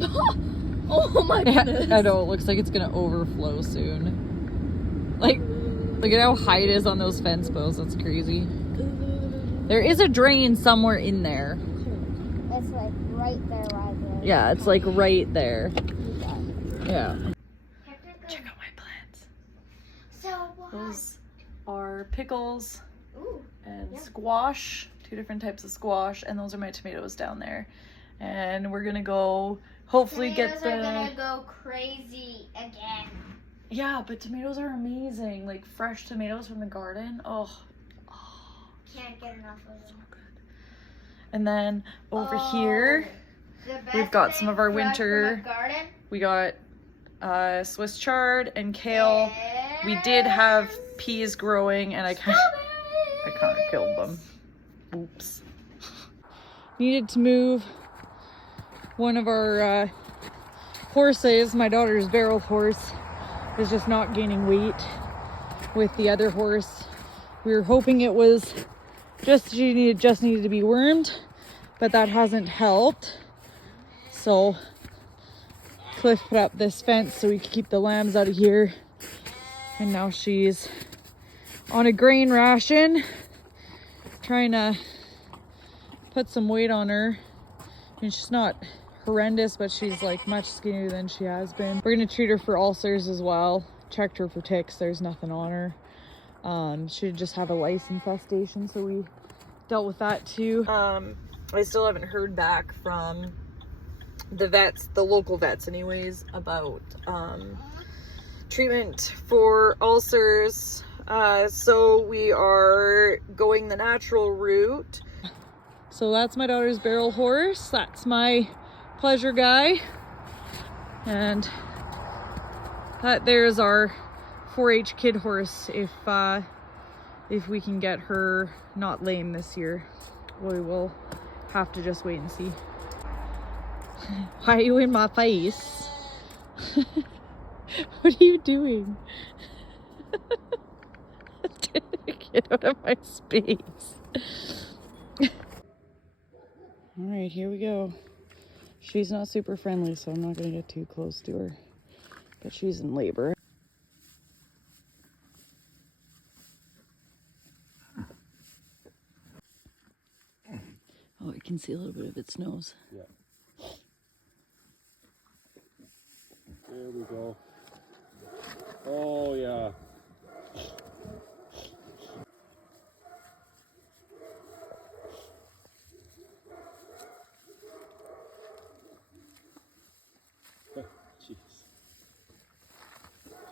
Oh my goodness. I know, it looks like it's gonna overflow soon. Like, look at how high it is on those fence posts. That's crazy. There is a drain somewhere in there. It's like right there, right there. Yeah, it's like right there. Yeah. Check out my plants. So what? Those are pickles Ooh. and Yeah. squash. 2 different types of squash. And those are my tomatoes down there. And we're gonna go hopefully get Tomatoes the... are gonna go crazy again. Yeah, but tomatoes are amazing. Like fresh tomatoes from the garden. Oh. Can't get enough of them. And then over here, we've got some of our winter. We got Swiss chard and kale. We did have peas growing and I kind of killed them. Oops. Needed to move one of our horses. My daughter's barrel horse is just not gaining weight with the other horse. We were hoping it was just needed to be wormed, but that hasn't helped. So Cliff put up this fence so we could keep the lambs out of here. And now she's on a grain ration, trying to put some weight on her. I mean, she's not horrendous, but she's like much skinnier than she has been. We're gonna treat her for ulcers as well. Checked her for ticks, there's nothing on her. She just have a lice infestation, so we dealt with that too. I still haven't heard back from the vets, the local vets anyways, about treatment for ulcers. So we are going the natural route. So that's my daughter's barrel horse. That's my pleasure guy. And that there's our 4-H kid horse if we can get her not lame this year. We will have to just wait and see. Why are you in my face? What are you doing? Get out of my space. Alright, here we go. She's not super friendly, so I'm not gonna get too close to her. But she's in labor. Oh, I can see a little bit of its nose. Yeah. There we go. Oh, yeah. Jeez.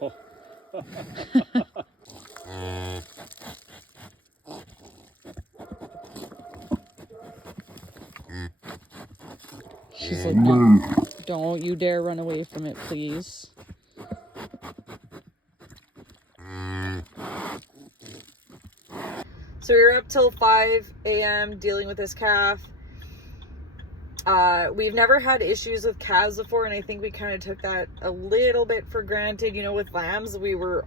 Oh. She's like, don't you dare run away from it, please. So we were up till 5 a.m. dealing with this calf. We've never had issues with calves before, and I think we kind of took that a little bit for granted. You know, with lambs, we were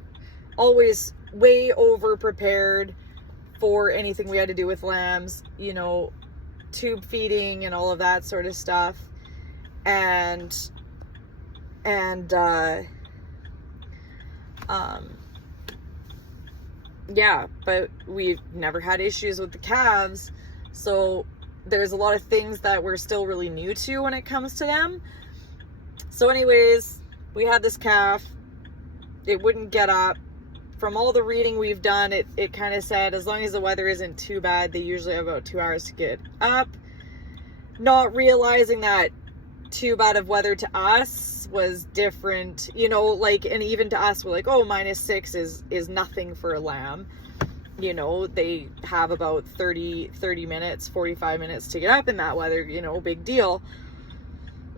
always way over prepared for anything we had to do with lambs, you know, tube feeding and all of that sort of stuff. Yeah, but we've never had issues with the calves, so there's a lot of things that we're still really new to when it comes to them. So anyways, we had this calf. It wouldn't get up. From all the reading we've done, it kind of said as long as the weather isn't too bad, they usually have about 2 hours to get up. Not realizing that too bad of weather to us was different, you know, like, and even to us, we're like, oh, -6 is nothing for a lamb. You know, they have about 30 minutes, 45 minutes to get up in that weather, you know, big deal.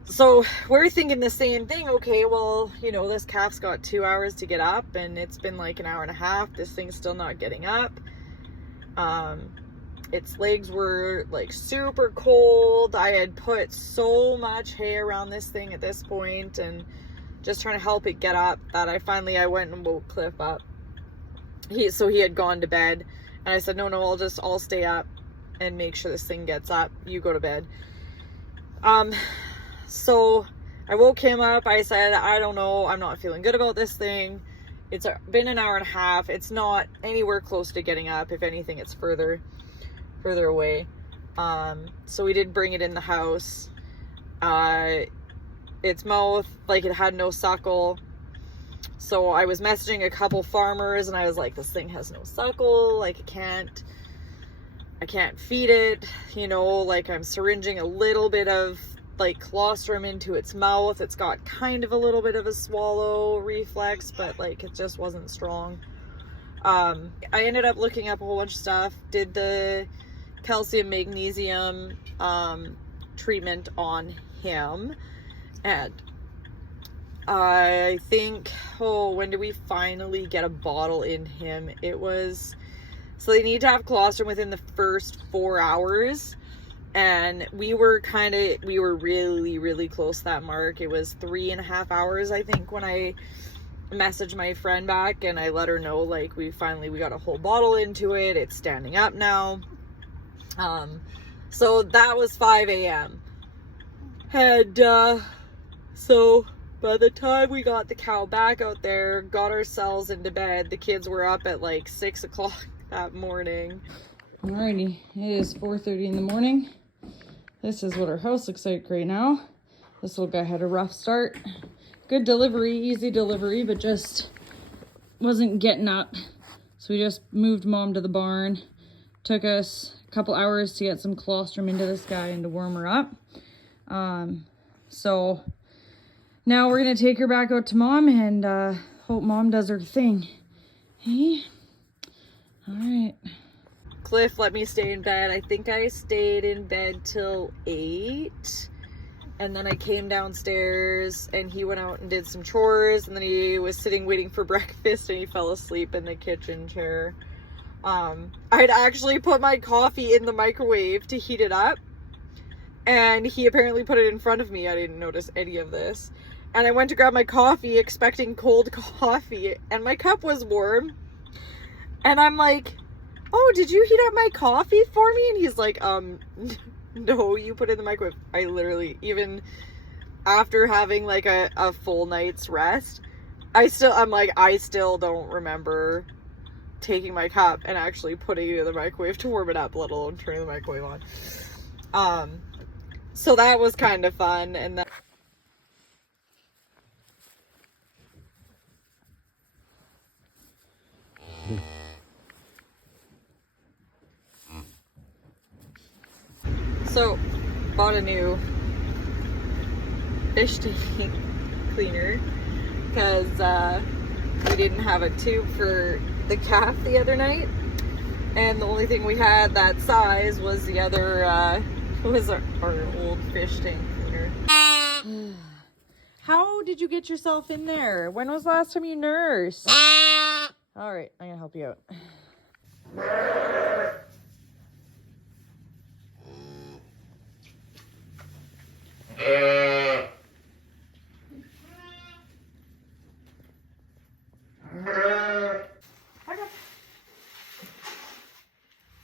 So we're thinking the same thing. Okay, well, you know, this calf's got 2 hours to get up and it's been like an hour and a half. This thing's still not getting up. Its legs were like super cold. I had put so much hay around this thing at this point and just trying to help it get up that I went and woke Cliff up. He had gone to bed and I said, no, I'll stay up and make sure this thing gets up. You go to bed. So I woke him up. I said, I don't know. I'm not feeling good about this thing. It's been an hour and a half. It's not anywhere close to getting up. If anything, it's further away. So we did bring it in the house. Its mouth, like, it had no suckle. So I was messaging a couple farmers and I was like, this thing has no suckle. Like, I can't feed it. You know, like, I'm syringing a little bit of like colostrum into its mouth. It's got kind of a little bit of a swallow reflex, but like it just wasn't strong. I ended up looking up a whole bunch of stuff, did the calcium magnesium treatment on him, and I think, when did we finally get a bottle in him? It was, so they need to have colostrum within the first 4 hours. And we were really, really close to that mark. It was 3.5 hours, I think, when I messaged my friend back and I let her know, like, we got a whole bottle into it. It's standing up now. So that was 5 a.m. And, so by the time we got the cow back out there, got ourselves into bed, the kids were up at like 6 o'clock that morning. Alrighty, it is 4:30 in the morning. This is what our house looks like right now. This little guy had a rough start. Good delivery, easy delivery, but just wasn't getting up. So we just moved Mom to the barn. Took us a couple hours to get some colostrum into this guy and to warm her up. So now we're gonna take her back out to Mom and hope Mom does her thing. Hey? All right. Cliff let me stay in bed. I think I stayed in bed till 8. And then I came downstairs and he went out and did some chores. And then he was sitting waiting for breakfast and he fell asleep in the kitchen chair. I'd actually put my coffee in the microwave to heat it up. And he apparently put it in front of me. I didn't notice any of this. And I went to grab my coffee expecting cold coffee. And my cup was warm. And I'm like, oh, did you heat up my coffee for me? And he's like, no, you put it in the microwave. I literally, even after having like a full night's rest, I still don't remember taking my cup and actually putting it in the microwave to warm it up, let alone turning the microwave on. So that was kind of fun. And then so, bought a new fish tank cleaner because we didn't have a tube for the calf the other night, and the only thing we had that size was the other was our old fish tank cleaner. How did you get yourself in there? When was the last time you nursed? All right, I'm gonna help you out.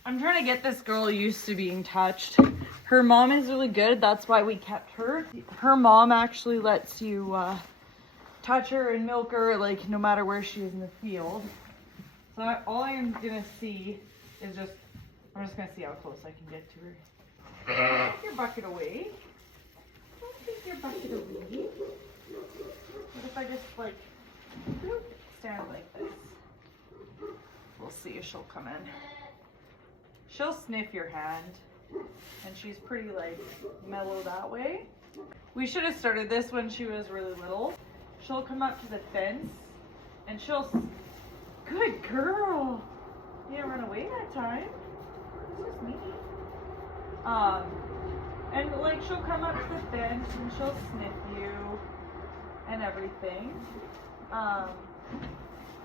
I'm trying to get this girl used to being touched. Her mom is really good. That's why we kept her. Her mom actually lets you touch her and milk her, like, no matter where she is in the field. So all I'm gonna see is I'm just gonna see how close I can get to her. Take your bucket away. Don't take your bucket away. What if I just, like, stand like this? We'll see if she'll come in. She'll sniff your hand, and she's pretty, like, mellow that way. We should have started this when she was really little. She'll come up to the fence, and good girl! You didn't run away that time. It's just me. And, like, she'll come up to the fence, and she'll sniff you, and everything,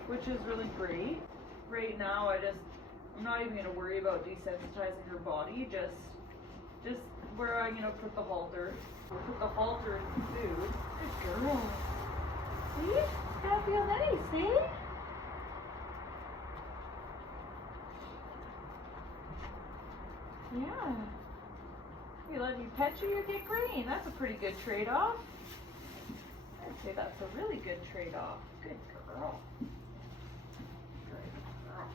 which is really great. Right now, I'm not even gonna worry about desensitizing her body, just where I'm gonna put the halter. I'll put the halter in the food. Good girl. See? It's gotta feel nice, see? Yeah. We let you pet you get green. That's a pretty good trade-off. say that's a really good trade-off. Good girl. Good girl.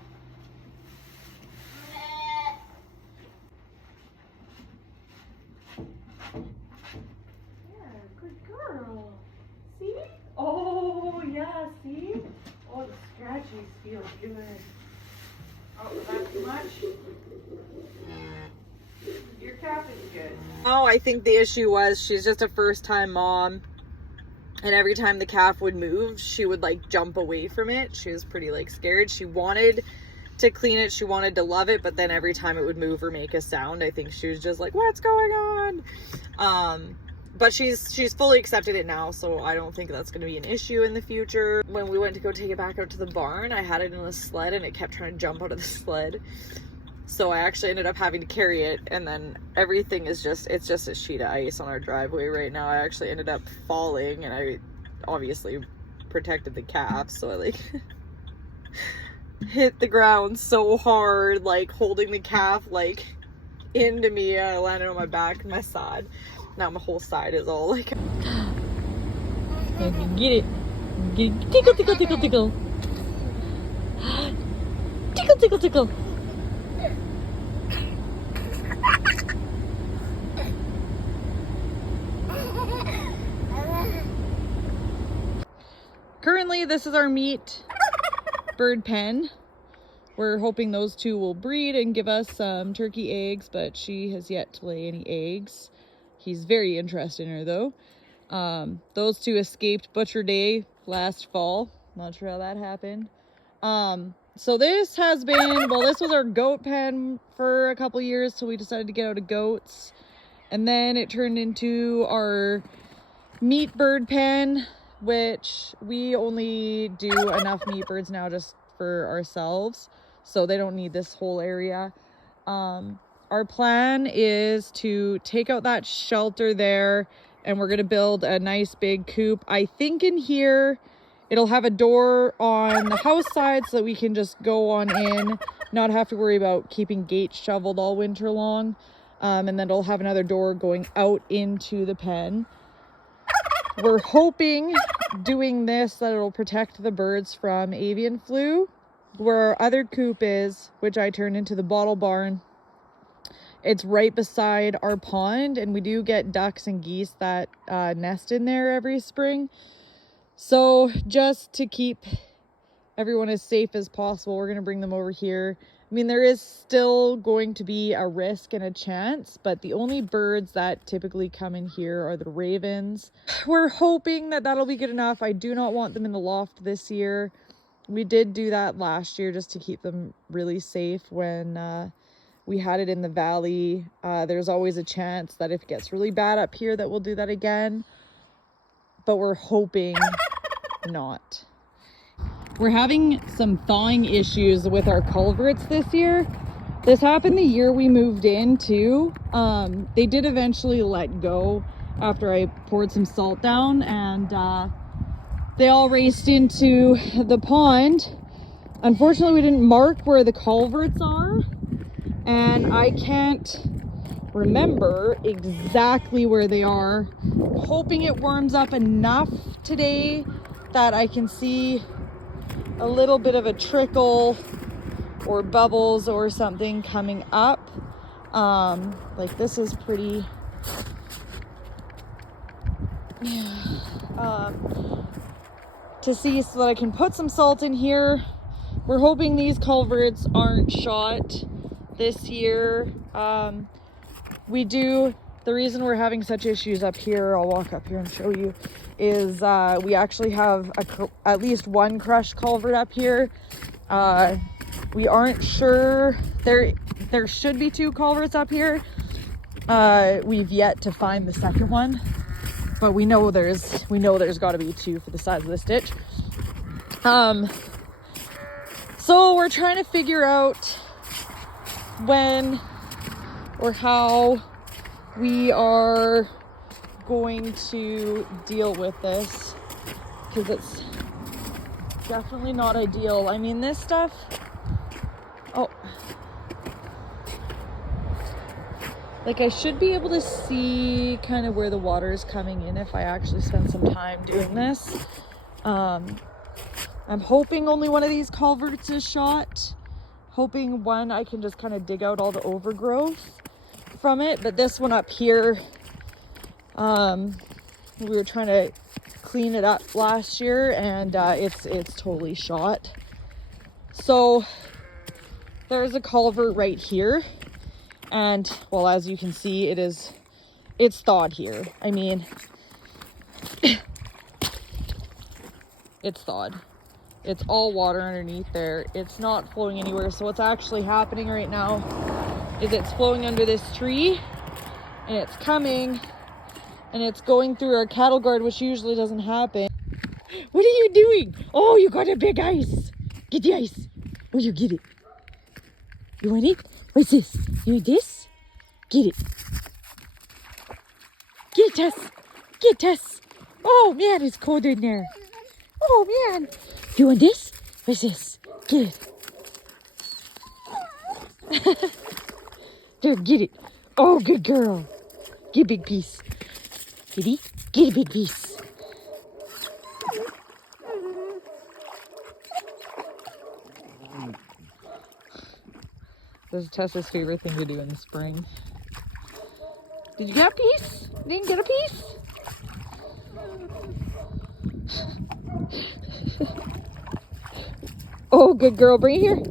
Yeah, good girl. See? Oh, yeah, see? Oh, the scratchies feel good. Oh, was that too much? Your calf is good. Oh, I think the issue was she's just a first-time mom. And every time the calf would move, she would like jump away from it. She was pretty like scared. She wanted to clean it. She wanted to love it. But then every time it would move or make a sound, I think she was just like, what's going on? But she's fully accepted it now. So I don't think that's going to be an issue in the future. When we went to go take it back out to the barn, I had it in a sled and it kept trying to jump out of the sled. So I actually ended up having to carry it, and then everything is it's just a sheet of ice on our driveway right now. I actually ended up falling, and I obviously protected the calf, so I like hit the ground so hard, like holding the calf like into me. I landed on my back and my side. Now my whole side is all like get it. Tickle, tickle, tickle, tickle. Tickle, tickle, tickle. Currently, this is our meat bird pen. We're hoping those two will breed and give us some turkey eggs, but she has yet to lay any eggs. He's very interested in her though. Those two escaped Butcher Day last fall. Not sure how that happened. So this has been, well, this was our goat pen for a couple years, so we decided to get out of goats. And then it turned into our meat bird pen, which we only do enough meat birds now just for ourselves, so they don't need this whole area. Our plan is to take out that shelter there, and we're gonna build a nice big coop. I think in here it'll have a door on the house side so that we can just go on in, not have to worry about keeping gates shoveled all winter long. And then it'll have another door going out into the pen. We're hoping doing this that it'll protect the birds from avian flu. Where our other coop is, which I turned into the bottle barn, it's right beside our pond, and we do get ducks and geese that nest in there every spring. So just to keep everyone as safe as possible, we're going to bring them over here. I mean, there is still going to be a risk and a chance, but the only birds that typically come in here are the ravens. We're hoping that that'll be good enough. I do not want them in the loft this year. We did do that last year just to keep them really safe when we had it in the valley. There's always a chance that if it gets really bad up here that we'll do that again, but we're hoping not. We're having some thawing issues with our culverts this year. This happened the year we moved in too. They did eventually let go after I poured some salt down, and they all raced into the pond. Unfortunately, we didn't mark where the culverts are, and I can't remember exactly where they are. I'm hoping it warms up enough today that I can see a little bit of a trickle or bubbles or something coming up. Like this is pretty, to see so that I can put some salt in here. We're hoping these culverts aren't shot this year. The reason we're having such issues up here, I'll walk up here and show you, is we actually have at least one crushed culvert up here. We aren't sure. There should be two culverts up here. We've yet to find the second one, but we know there's got to be two for the size of this ditch. So we're trying to figure out when or how we are going to deal with this, because it's definitely not ideal. I mean, this stuff, Like I should be able to see kind of where the water is coming in if I actually spend some time doing this. I'm hoping only one of these culverts is shot. Hoping one I can just kind of dig out all the overgrowth from it. But this one up here, we were trying to clean it up last year and it's totally shot. So there's a culvert right here. And well, as you can see, it's thawed here. I mean, it's thawed. It's all water underneath there. It's not flowing anywhere. So what's actually happening right now is it's flowing under this tree and it's coming and it's going through our cattle guard, which usually doesn't happen. What are you doing? Oh, you got a big ice. Get the ice. Oh, you get it. You want it? What's this? You want this? Get it. Get it, Tess. Get it, Tess. Oh, man, it's cold in there. Oh, man. You want this? What's this? Get it. There, get it. Oh, good girl. Get a big piece. Kitty, get a big piece. This is Tessa's favorite thing to do in the spring. Did you get a piece? You didn't get a piece? Oh, good girl. Bring it here.